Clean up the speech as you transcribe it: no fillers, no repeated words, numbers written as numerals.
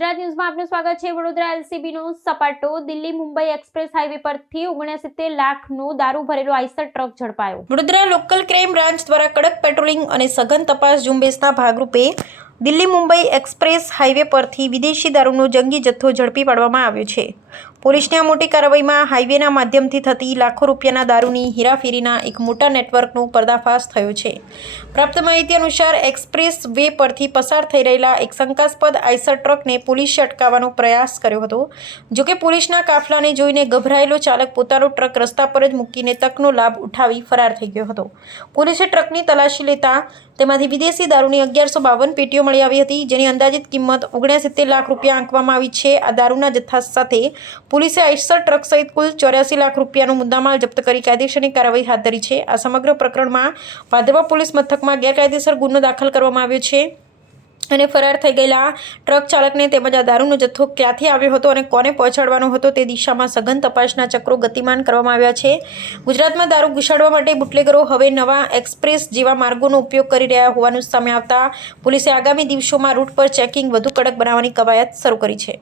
ગુજરાત ન્યૂઝમાં આપનું સ્વાગત છે। વડોદરા એલસીબીનો સપાટો। દિલ્હી મુંબઈ એક્સપ્રેસ હાઈવે પરથી 69 લાખનો દારૂ ભરેલો આઈસર ટ્રક ઝડપાયો। વડોદરા લોકલ ક્રાઇમ બ્રાન્ચ દ્વારા કડક પેટ્રોલિંગ અને સઘન તપાસ ઝુંબેશના ભાગરૂપે દિલ્હી મુંબઈ એક્સપ્રેસ હાઈવે પરથી વિદેશી દારૂનો જંગી જથ્થો ઝડપી પાડવામાં આવ્યો છે। પોલીસની આ મોટી કાર્યવાહીમાં હાઈવેના માધ્યમથી થતી લાખો રૂપિયાના દારૂની હેરાફેરીના એક મોટા નેટવર્કનો પર્દાફાશ થયો છે। પ્રાપ્ત માહિતી અનુસાર એક્સપ્રેસ વે પરથી પસાર થઈ રહેલા એક શંકાસ્પદ આઈસર ટ્રકને પોલીસે અટકાવવાનો પ્રયાસ કર્યો હતો। જોકે પોલીસના કાફલાને જોઈને ગભરાયેલો ચાલક પોતાનો ટ્રક રસ્તા પર જ મૂકીને તકનો લાભ ઉઠાવી ફરાર થઈ ગયો હતો। પોલીસે ટ્રકની તલાશી લેતા તેમાંથી વિદેશી દારૂની 1152 પેટીઓ મળી આવી હતી, જેની અંદાજિત કિંમત 69 લાખ રૂપિયા આંકવામાં આવી છે। આ દારૂના જથ્થા સાથે પોલીસે આઈસર ટ્રક સહિત કુલ 84 લાખ રૂપિયાનો મુદ્દામાલ જપ્ત કરી કાયદેસરની કાર્યવાહી હાથ ધરી છે। આ સમગ્ર પ્રકરણમાં ભાદરવા પોલીસ મથકમાં ગેરકાયદેસર ગુનો દાખલ કરવામાં આવ્યો છે અને ફરાર થઈ ગયેલા ટ્રક ચાલકને તેમજ આ દારૂનો જથ્થો ક્યાંથી આવ્યો હતો અને કોને પહોંચાડવાનો હતો તે દિશામાં સઘન તપાસના ચક્રો ગતિમાન કરવામાં આવ્યા છે। ગુજરાતમાં દારૂ ઘુસાડવા માટે બુટલેગરો હવે નવા એક્સપ્રેસ જેવા માર્ગોનો ઉપયોગ કરી રહ્યા હોવાનું સામે આવતા પોલીસે આગામી દિવસોમાં રૂટ પર ચેકિંગ વધુ કડક બનાવવાની કવાયત શરૂ કરી છે।